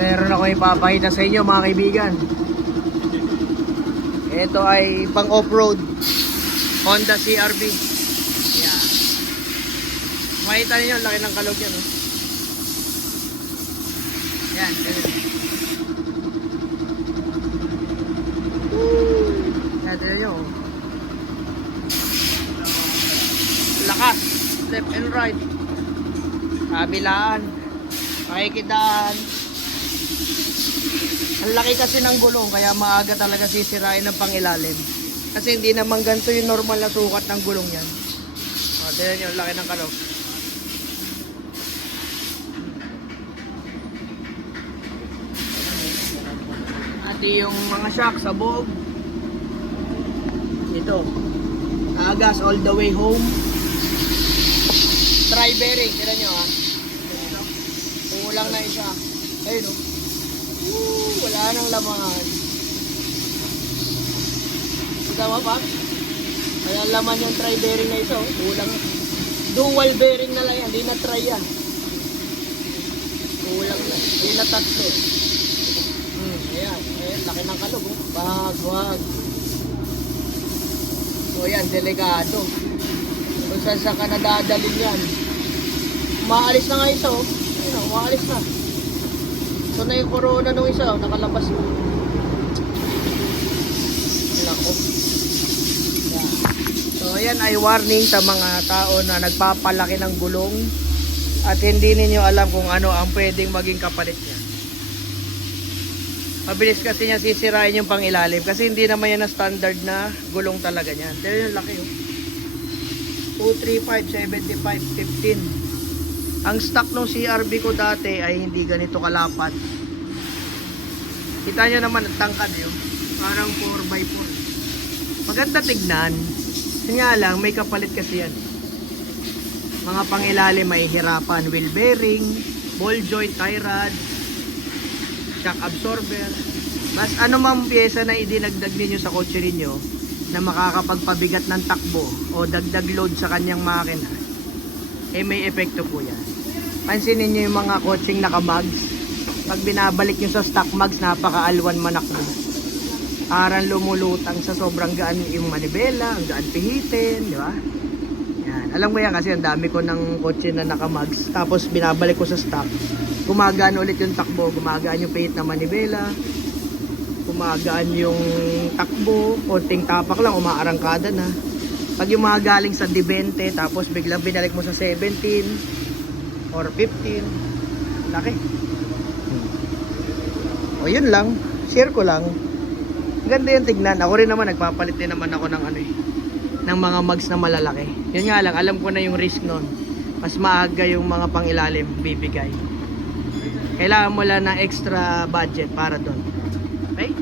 meron ako ipapakita sa inyo mga kaibigan. Ito ay pang off-road. Honda CRV. Yan. Makita niyo, laki ng kalog yan. Oh. Yan. Yan, tignan oh. Lakas. Left and right. Kabilaan. Makikidaan. Ang laki kasi ng gulong kaya maaga talaga sisirain ng pangilalim. Kasi hindi naman ganito yung normal na sukat ng gulong yan. O, tignan nyo, laki ng kalog. At yung mga shock sa buhok. Ito. Agas all the way home. Try bearing, tignan nyo ha. Ito. Kulang na isa. Ayun o. Woo, wala nang laman. Tama pa? Kaya laman yung try bearing na oh. Kulang. Dual bearing na lang yan. Hindi na try yan. Kulang na. Hindi na tatlo. Hmm, ayan. Ayan, laki ng kalog. Oh. Wag, wag. So yan, delikado. Kung saan sa ka nadadalhin yan. Maalis na nga isa oh. Ayun oh, maalis na. So na yung corona nung isa, nakalabas na. Nako. Yan. So ayan ay warning sa mga tao na nagpapalaki ng gulong at hindi ninyo alam kung ano ang pwedeng maging kapalit niya. Mabilis kasi niya sisirain yung pangilalim kasi hindi naman yan na standard na gulong talaga niyan. Pero yung laki oh. 235, 75, 15. Ang stock ng CRB ko dati ay hindi ganito kalapat. Kita nyo naman ang tangkad yun. Parang 4x4. Maganda tignan. Nga lang, may kapalit kasi yan. Mga pangilalim may hirapan. Wheel bearing, ball joint, tie rod, shock absorber. Mas ano mang pyesa na idinagdag ninyo sa kotse ninyo na makakapagpabigat ng takbo o dagdag load sa kanyang makina, eh may epekto po yan. Pansinin nyo yung mga coaching nakamags. Pag binabalik nyo sa stock mags, napaka-alwan manakbo. Parang lumulutang sa sobrang gaan yung manibela, ang gaan pihitin, di ba? Yan. Alam ko yan kasi ang dami ko ng kotse na nakamags. Tapos binabalik ko sa stock. Gumagaan ulit yung takbo, gumagaan yung pihit na manibela. Gumagaan yung takbo, konting tapak lang, umaarangkada na. Pag yung mga galing sa D20, tapos biglang binalik mo sa 17 or 15, laki. O yun lang, share ko lang. Ganda yung tignan. Ako rin naman, nagpapalit din naman ako ng ano eh, ng mga mags na malalaki. Yun nga lang, alam ko na yung risk nun. Mas maaga yung mga pangilalim bibigay. Kailangan mo lang ng extra budget para doon. Okay?